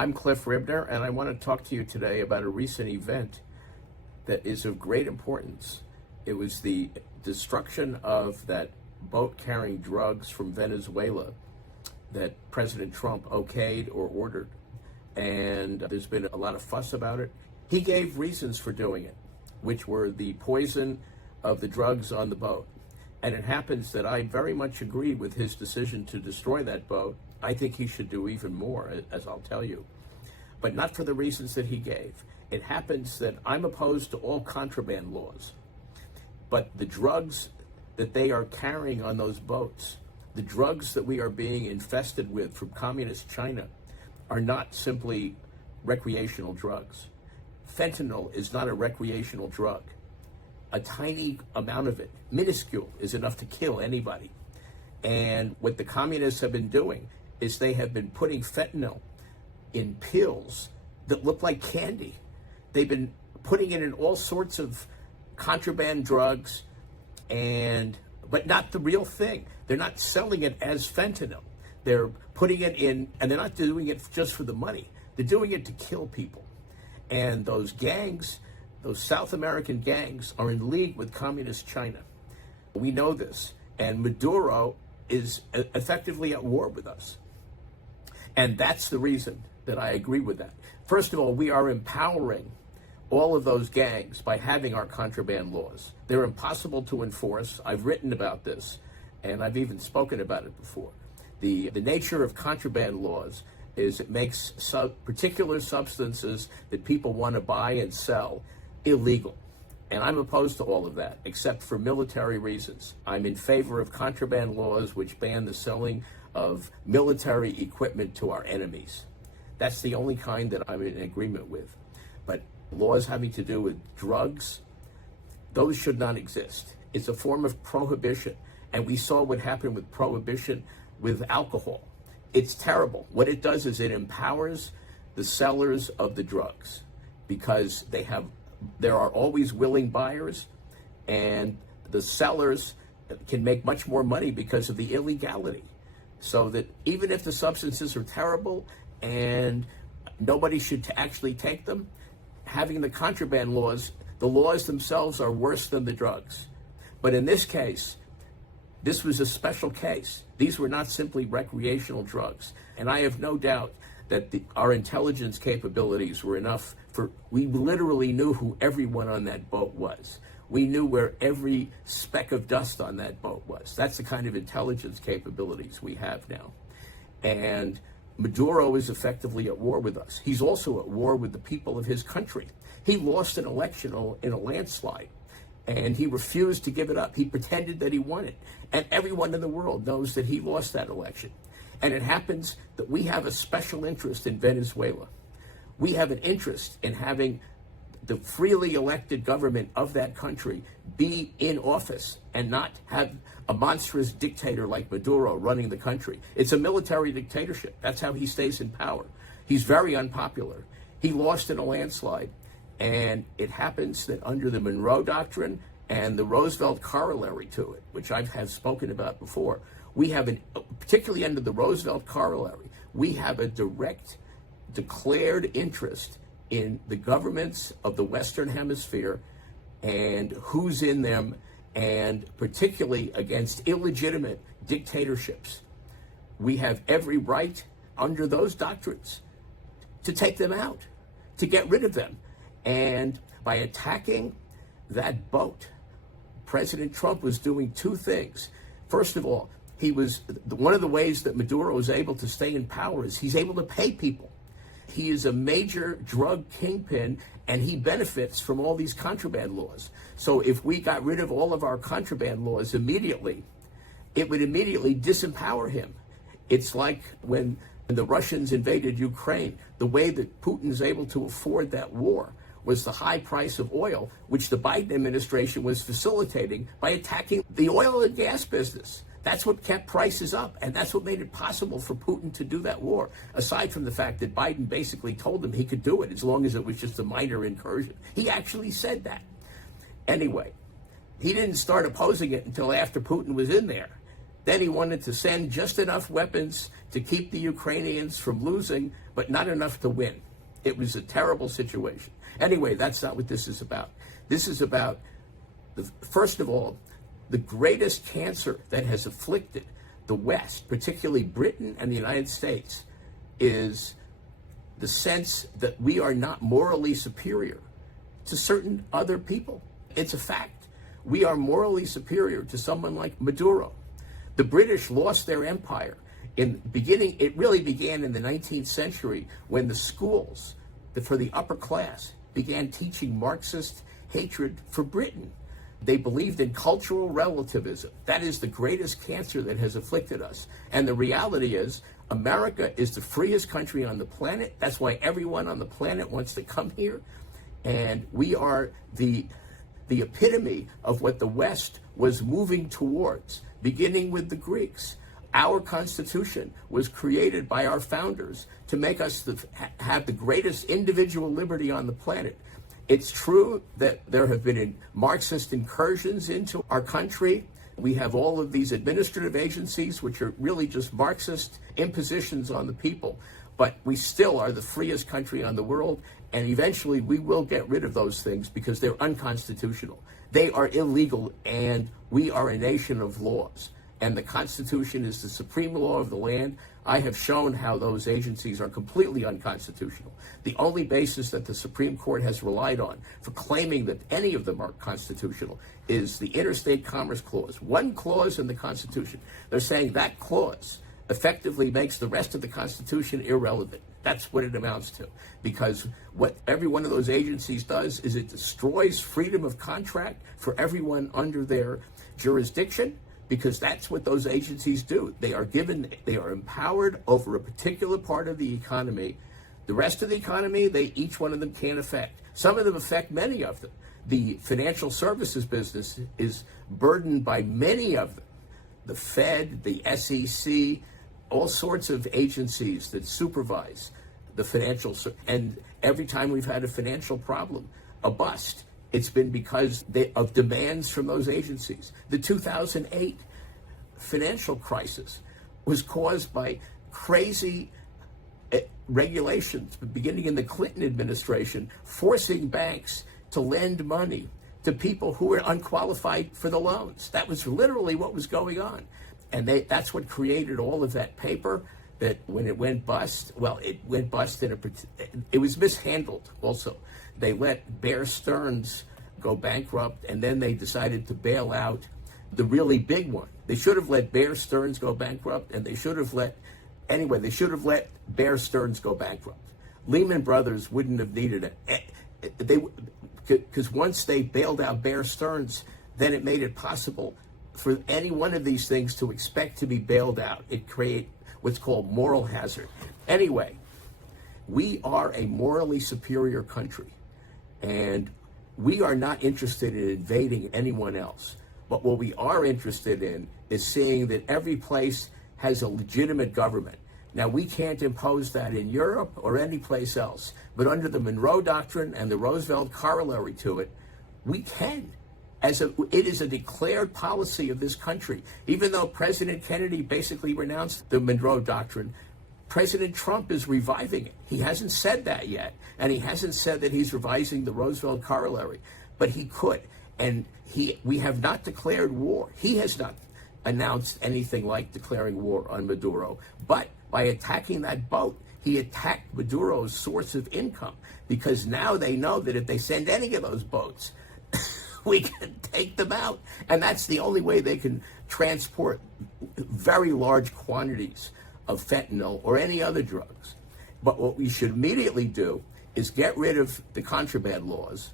I'm Cliff Ribner, and I want to talk to you today about a recent event that is of great importance. It was the destruction of that boat carrying drugs from Venezuela that President Trump okayed or ordered. And there's been a lot of fuss about it. He gave reasons for doing it, which were the poison of the drugs on the boat. And it happens that I very much agree with his decision to destroy that boat. I think he should do even more, as I'll tell you, but not for the reasons that he gave. It happens that I'm opposed to all contraband laws, but the drugs that they are carrying on those boats, the drugs that we are being infested with from communist China, are not simply recreational drugs. Fentanyl is not a recreational drug. A tiny amount of it, minuscule, is enough to kill anybody. And what the communists have been doing is they have been putting fentanyl in pills that look like candy. They've been putting it in all sorts of contraband drugs, but not the real thing. They're not selling it as fentanyl. They're putting it in, and they're not doing it just for the money. They're doing it to kill people. And those gangs, those South American gangs, are in league with communist China. We know this. And Maduro is effectively at war with us. And that's the reason that I agree with that. First of all, we are empowering all of those gangs by having our contraband laws. They're impossible to enforce. I've written about this, and I've even spoken about it before. The nature of contraband laws is it makes particular substances that people want to buy and sell illegal. And I'm opposed to all of that, except for military reasons. I'm in favor of contraband laws which ban the selling of military equipment to our enemies. That's the only kind that I'm in agreement with. But laws having to do with drugs, those should not exist. It's a form of prohibition. And we saw what happened with prohibition with alcohol. It's terrible. What it does is it empowers the sellers of the drugs because there are always willing buyers, and the sellers can make much more money because of the illegality. So that even if the substances are terrible and nobody should actually take them, having the contraband laws, the laws themselves are worse than the drugs. But in this case, this was a special case. These were not simply recreational drugs. And I have no doubt that our intelligence capabilities were enough we literally knew who everyone on that boat was. We knew where every speck of dust on that boat was. That's the kind of intelligence capabilities we have now. And Maduro is effectively at war with us. He's also at war with the people of his country. He lost an election in a landslide, and he refused to give it up. He pretended that he won it. And everyone in the world knows that he lost that election. And it happens that we have a special interest in Venezuela. We have an interest in having the freely elected government of that country be in office and not have a monstrous dictator like Maduro running the country. It's a military dictatorship. That's how he stays in power. He's very unpopular. He lost in a landslide. And it happens that under the Monroe Doctrine and the Roosevelt Corollary to it, which I have spoken about before, we have, particularly under the Roosevelt Corollary, we have a direct declared interest in the governments of the Western Hemisphere and who's in them, and particularly against illegitimate dictatorships. We have every right under those doctrines to take them out, to get rid of them. And by attacking that boat, President Trump was doing two things. First of all, one of the ways that Maduro is able to stay in power is he's able to pay people. He is a major drug kingpin, and he benefits from all these contraband laws. So if we got rid of all of our contraband laws immediately, it would immediately disempower him. It's like when the Russians invaded Ukraine. The way that Putin's able to afford that war was the high price of oil, which the Biden administration was facilitating by attacking the oil and gas business. That's what kept prices up, and that's what made it possible for Putin to do that war, aside from the fact that Biden basically told him he could do it as long as it was just a minor incursion. He actually said that. Anyway, he didn't start opposing it until after Putin was in there. Then he wanted to send just enough weapons to keep the Ukrainians from losing, but not enough to win. It was a terrible situation. Anyway, that's not what this is about. This is about, first of all, the greatest cancer that has afflicted the West, particularly Britain and the United States, is the sense that we are not morally superior to certain other people. It's a fact. We are morally superior to someone like Maduro. The British lost their empire. It really began in the 19th century when the schools for the upper class began teaching Marxist hatred for Britain. They believed in cultural relativism. That is the greatest cancer that has afflicted us. And the reality is, America is the freest country on the planet. That's why everyone on the planet wants to come here. And we are the epitome of what the West was moving towards, beginning with the Greeks. Our Constitution was created by our founders to make us have the greatest individual liberty on the planet. It's true that there have been Marxist incursions into our country. We have all of these administrative agencies, which are really just Marxist impositions on the people. But we still are the freest country on the world, and eventually we will get rid of those things because they're unconstitutional. They are illegal, and we are a nation of laws. And the Constitution is the supreme law of the land. I have shown how those agencies are completely unconstitutional. The only basis that the Supreme Court has relied on for claiming that any of them are constitutional is the Interstate Commerce Clause. One clause in the Constitution. They're saying that clause effectively makes the rest of the Constitution irrelevant. That's what it amounts to. Because what every one of those agencies does is it destroys freedom of contract for everyone under their jurisdiction, because that's what those agencies do. They are empowered over a particular part of the economy. The rest of the economy, each one of them can't affect. Some of them affect many of them. The financial services business is burdened by many of them. The Fed, the SEC, all sorts of agencies that supervise the financial, and every time we've had a financial problem, a bust, it's been because of demands from those agencies. The 2008 financial crisis was caused by crazy regulations beginning in the Clinton administration, forcing banks to lend money to people who were unqualified for the loans. That was literally what was going on. And that's what created all of that paper that when it went bust, it went bust it was mishandled also. They let Bear Stearns go bankrupt, and then they decided to bail out the really big one. They should have let Bear Stearns go bankrupt, and they should have let Bear Stearns go bankrupt. Lehman Brothers wouldn't have needed it. Because once they bailed out Bear Stearns, then it made it possible for any one of these things to expect to be bailed out. It created what's called moral hazard. Anyway, we are a morally superior country, and we are not interested in invading anyone else. But what we are interested in is seeing that every place has a legitimate government. Now, we can't impose that in Europe or any place else, but under the Monroe Doctrine and the Roosevelt Corollary to it, we can. It is a declared policy of this country. Even though President Kennedy basically renounced the Monroe Doctrine, President Trump is reviving it. He hasn't said that yet, and he hasn't said that he's revising the Roosevelt Corollary, but he could. And we have not declared war. He has not announced anything like declaring war on Maduro, but by attacking that boat, he attacked Maduro's source of income, because now they know that if they send any of those boats, we can take them out. And that's the only way they can transport very large quantities of fentanyl or any other drugs. But what we should immediately do is get rid of the contraband laws.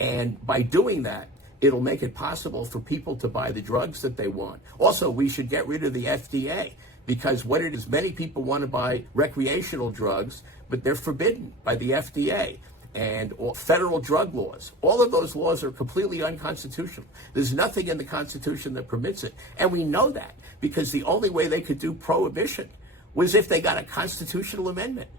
And by doing that, it'll make it possible for people to buy the drugs that they want. Also, we should get rid of the FDA, because what it is, many people want to buy recreational drugs, but they're forbidden by the FDA. And federal drug laws. All of those laws are completely unconstitutional. There's nothing in the Constitution that permits it. And we know that because the only way they could do prohibition was if they got a constitutional amendment.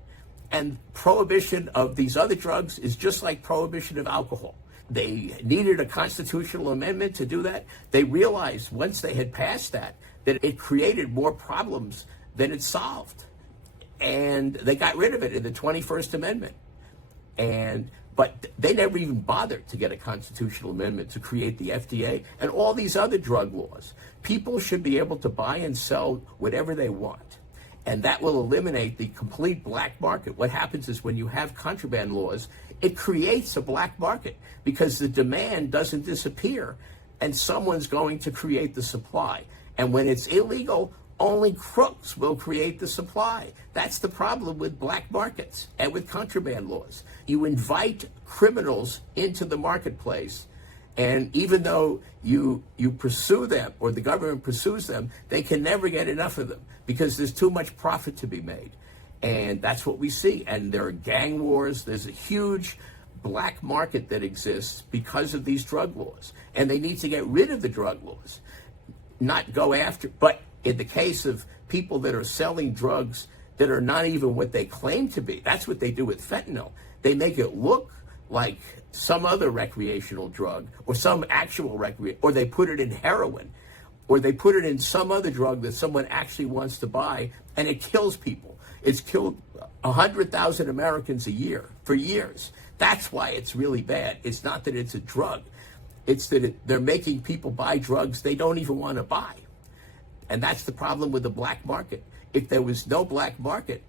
And prohibition of these other drugs is just like prohibition of alcohol. They needed a constitutional amendment to do that. They realized once they had passed that it created more problems than it solved. And they got rid of it in the 21st Amendment. But they never even bothered to get a constitutional amendment to create the FDA and all these other drug laws. People should be able to buy and sell whatever they want. And that will eliminate the complete black market. What happens is when you have contraband laws, it creates a black market because the demand doesn't disappear and someone's going to create the supply. And when it's illegal, only crooks will create the supply. That's the problem with black markets and with contraband laws. You invite criminals into the marketplace, and even though you pursue them or the government pursues them, they can never get enough of them because there's too much profit to be made. And that's what we see. And there are gang wars. There's a huge black market that exists because of these drug laws. And they need to get rid of the drug laws, not go after. But in the case of people that are selling drugs that are not even what they claim to be, that's what they do with fentanyl. They make it look like some other recreational drug or some actual or they put it in heroin, or they put it in some other drug that someone actually wants to buy, and it kills people. It's killed 100,000 Americans a year for years. That's why it's really bad. It's not that it's a drug. It's that they're making people buy drugs they don't even want to buy. And that's the problem with the black market. If there was no black market,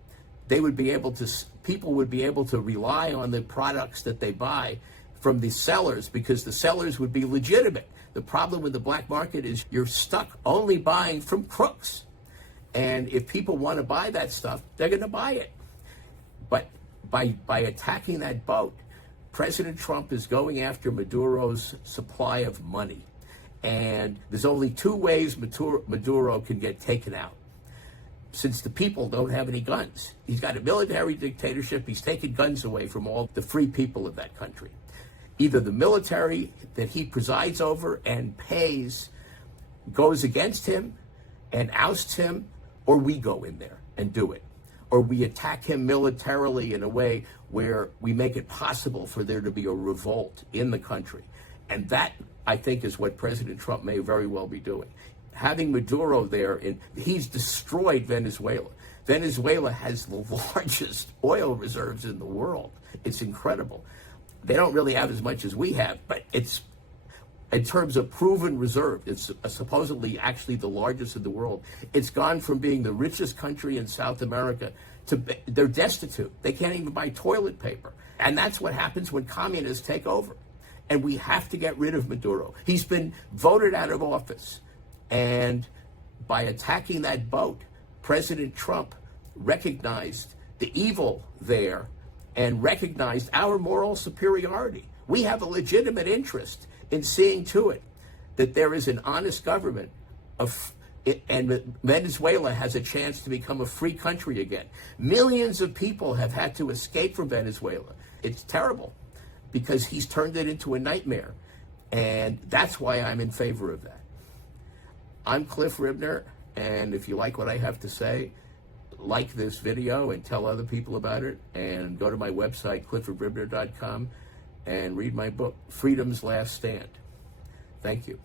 people would be able to rely on the products that they buy from the sellers because the sellers would be legitimate. The problem with the black market is you're stuck only buying from crooks. And if people want to buy that stuff, they're going to buy it. But by attacking that boat, President Trump is going after Maduro's supply of money. And there's only two ways Maduro can get taken out. Since the people don't have any guns. He's got a military dictatorship. He's taken guns away from all the free people of that country. Either the military that he presides over and pays goes against him and ousts him, or we go in there and do it. Or we attack him militarily in a way where we make it possible for there to be a revolt in the country. And that, I think, is what President Trump may very well be doing. Having Maduro there, he's destroyed Venezuela. Venezuela has the largest oil reserves in the world. It's incredible. They don't really have as much as we have, but it's, in terms of proven reserve, it's supposedly actually the largest in the world. It's gone from being the richest country in South America to they're destitute. They can't even buy toilet paper. And that's what happens when communists take over. And we have to get rid of Maduro. He's been voted out of office. And by attacking that boat, President Trump recognized the evil there and recognized our moral superiority. We have a legitimate interest in seeing to it that there is an honest government and Venezuela has a chance to become a free country again. Millions of people have had to escape from Venezuela. It's terrible because he's turned it into a nightmare. And that's why I'm in favor of that. I'm Cliff Ribner, and if you like what I have to say, like this video and tell other people about it, and go to my website, cliffordribner.com, and read my book, Freedom's Last Stand. Thank you.